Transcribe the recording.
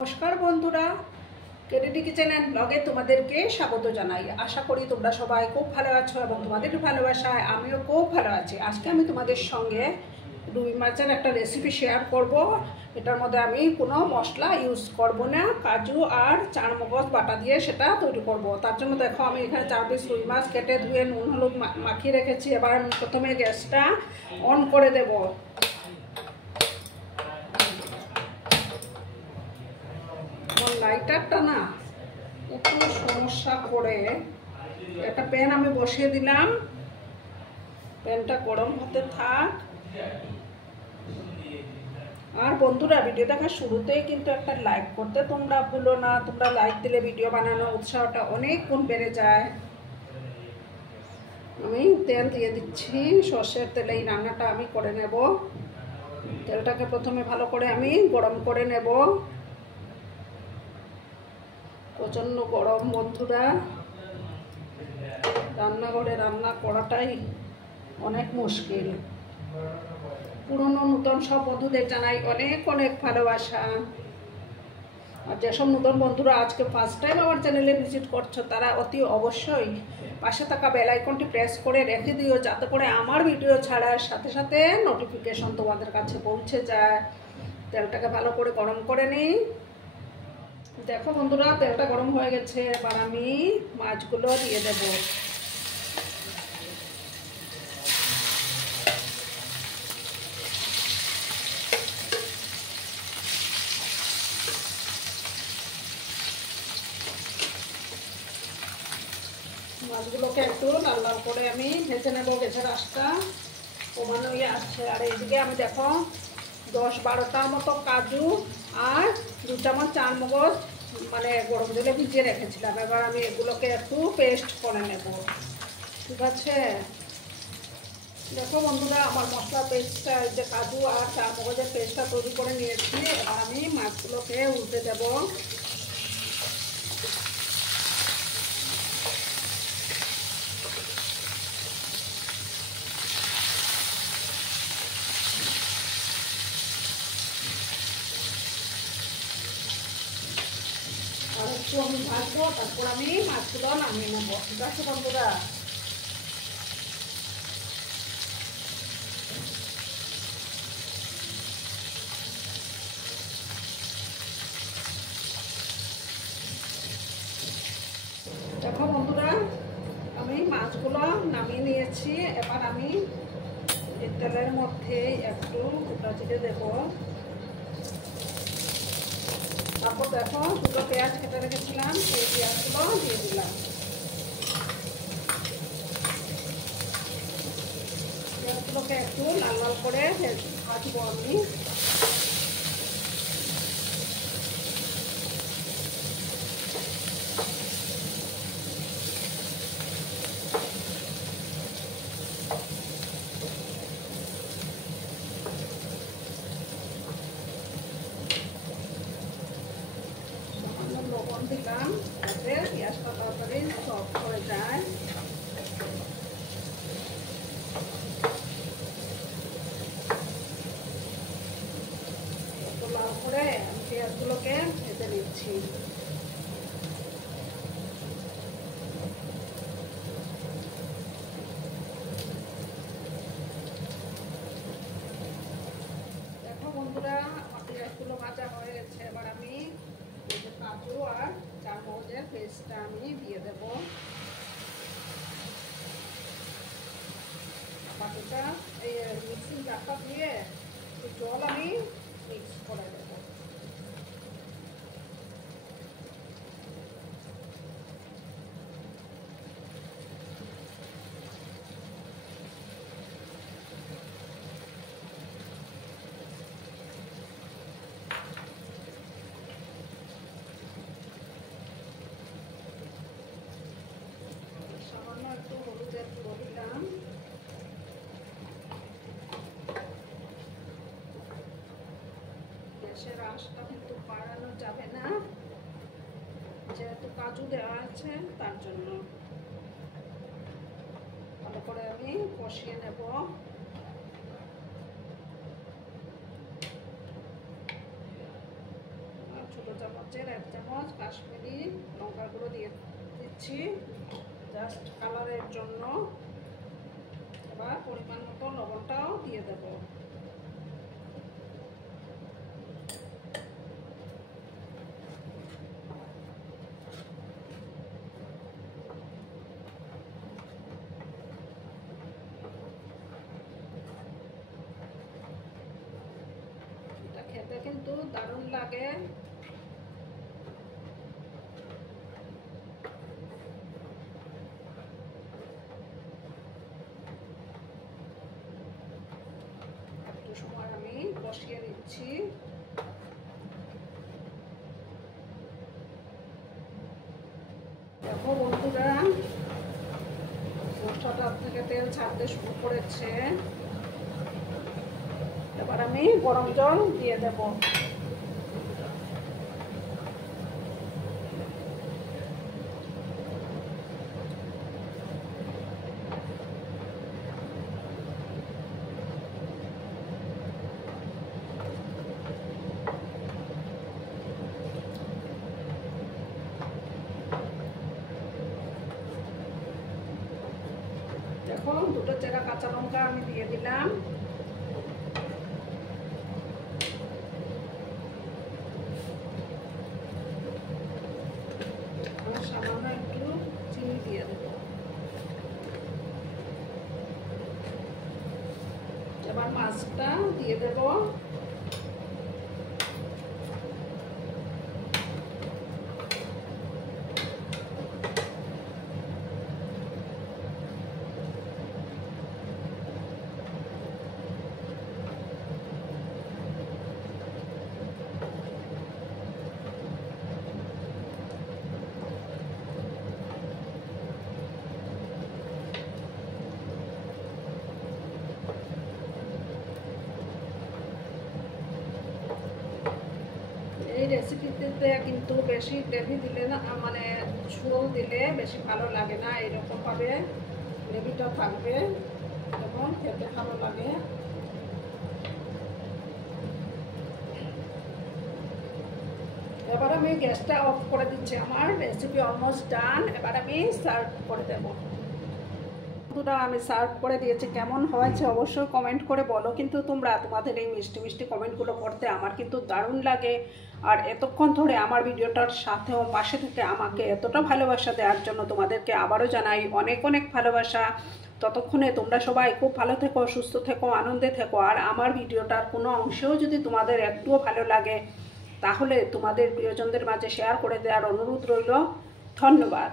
নমস্কার বন্ধুরা, KDD kitchen and ব্লগে তোমাদেরকে স্বাগত জানাই। আশা করি তোমরা সবাই খুব ভালো আছো এবং তোমাদের ভালোবাসায় আমিও খুব ভালো আছি। আজকে আমি তোমাদের সঙ্গে রুই মাছের একটা রেসিপি শেয়ার করব। এটার মধ্যে আমি কোনো মশলা ইউজ করব না, কাজু আর চারমগজ বাটা দিয়ে সেটা তৈরি করব। তার জন্য দেখো আমি এখানে 4 পিস রুই মাছ কেটে ধুয়ে নুন হলুদ মাখিয়ে রেখেছি। এবার আমি প্রথমে গ্যাসটা অন করে দেব। লাইটারটা না একটু সমস্যা করে, একটা প্যান আমি বসিয়ে দিলাম। প্যানটা গরম হতে থাক। আর বন্ধুরা, ভিডিও দেখার শুরুতেই কিন্তু একটা লাইক করতে তোমরা ভুলো না। তোমরা লাইক দিলে ভিডিও বানানোর উৎসাহটা অনেক গুণ বেড়ে যায়। আমি তেল দিয়ে দিচ্ছি। সর্ষের তেলে এই রান্নাটা আমি করে নেব। তেলটাকে প্রথমে ভালো করে আমি গরম করে নেব। প্রচণ্ড গরম বন্ধুরা, রান্নাঘরে রান্না করাটাই অনেক মুশকিল। পুরনো নতুন সব বন্ধুদের জানাই অনেক অনেক ভালোবাসা। আর যেসব নতুন বন্ধুরা আজকে ফার্স্ট টাইম আমার চ্যানেলে ভিজিট করছো, তারা অতি অবশ্যই পাশে থাকা বেল আইকনটি প্রেস করে রেখে দিও, যাতে করে আমার ভিডিও ছাড়ার সাথে সাথে নোটিফিকেশন তোমাদের কাছে পৌঁছে যায়। তেলটাকে ভালো করে গরম করে নিই। দেখো বন্ধুরা, তেলটা গরম হয়ে গেছে। এবার আমি মাছগুলো দিয়ে দেব। মাছগুলোকে একটু লাল লাল করে আমি ভেজে নেবো। গ্যাসের আঁচটা কমানোই আসছে। আর এইদিকে আমি দেখো 10-12টার মতো কাজু আর 2 চামচ চারমগজ মানে গরম জলে ভিজিয়ে রেখেছিলাম। এবার আমি এগুলোকে একটু পেস্ট করে নেব। ঠিক আছে, দেখো বন্ধুরা, আমার মশলা পেস্টটা, যে কাজু আর চারমগজের পেস্টটা তৈরি করে নিয়েছি। এবার আমি মাছগুলোকে উল্টে দেব। আর একটু আমি ভাজবো, তারপর আমি মাছগুলো নামিয়ে নেবো। ঠিক আছে বন্ধুরা, দেখো বন্ধুরা, আমি মাছগুলো নামিয়ে নিয়েছি। এবার আমি এই তেলের মধ্যে একটু গোটা জিরে দেব। তারপর দেখো 2টো পেঁয়াজ কেটে রেখেছিলাম, সেই পেঁয়াজগুলো দিয়ে দিলাম। পেঁয়াজগুলোকে একটু লাল লাল করে ভাজবো আমি। লবণ দিলাম যাতে পেঁয়াজটা তাড়াতাড়ি সফট হয়ে যায়। একটু লাল করে আমি পেঁয়াজগুলোকে ভেজে নিচ্ছি। দেখো বন্ধুরা, আমার পেঁয়াজগুলো ভাজা হয়ে গেছে। এবার আমি কাজু আর চারমগজের পেস্টটা আমি দিয়ে দেব। বাকিটা এই মিক্সিং জারটা দিয়ে জল আমি মিক্স করে দেব। সামান্য একটু হলুদের গুঁড়ো দিলাম। গ্যাসের আঁচটা কিন্তু বাড়ানো যাবে না, যেহেতু কাজু দেওয়া আছে তার জন্য। ভালো করে আমি কষিয়ে নেব। ছোট চামচ চামচের 1 চামচ কাশ্মীরি লঙ্কার গুঁড়ো দিয়ে দিচ্ছি জাস্ট কালারের জন্য। এবার পরিমাণ মতো লবণটাও দিয়ে দেব। এটা খেতে কিন্তু দারুণ লাগে। সময় আমি বসিয়ে দিচ্ছি। দেখো বন্ধুরা, মশলাটা থেকে তেল ছাড়তে শুরু করেছে। এবার আমি গরম জল দিয়ে দেব। দেখো 2টো চেরা কাঁচা লঙ্কা আমি দিয়ে দিলাম। আর সামান্য একটু চিনি দিয়ে দেব। এবার মাছটা দিয়ে দেব। এই রেসিপিতে কিন্তু বেশি গ্রেভি দিলে না, মানে ঝোল দিলে বেশি ভালো লাগে না। এরকমভাবে গ্রেভিটা থাকবে এবং খেতে ভালো লাগে। এবার আমি গ্যাসটা অফ করে দিচ্ছি। আমার রেসিপি অলমোস্ট ডান। এবার আমি সার্ভ করে দেবো। বন্ধুরা, আমি সার্ভ করে দিয়েছি। কেমন হয়েছে অবশ্যই কমেন্ট করে বলো। কিন্তু তোমরা তোমাদের এই মিষ্টি মিষ্টি কমেন্টগুলো পড়তে আমার কিন্তু দারুণ লাগে। আর এতক্ষণ ধরে আমার ভিডিওটার সাথেও পাশে থেকে আমাকে এতটা ভালোবাসা দেওয়ার জন্য তোমাদেরকে আবারও জানাই অনেক অনেক ভালোবাসা। ততক্ষণে তোমরা সবাই খুব ভালো থেকো, সুস্থ থেকো, আনন্দে থেকো। আর আমার ভিডিওটার কোনো অংশেও যদি তোমাদের একটুও ভালো লাগে তাহলে তোমাদের প্রিয়জনদের মাঝে শেয়ার করে দেওয়ার অনুরোধ রইল। ধন্যবাদ।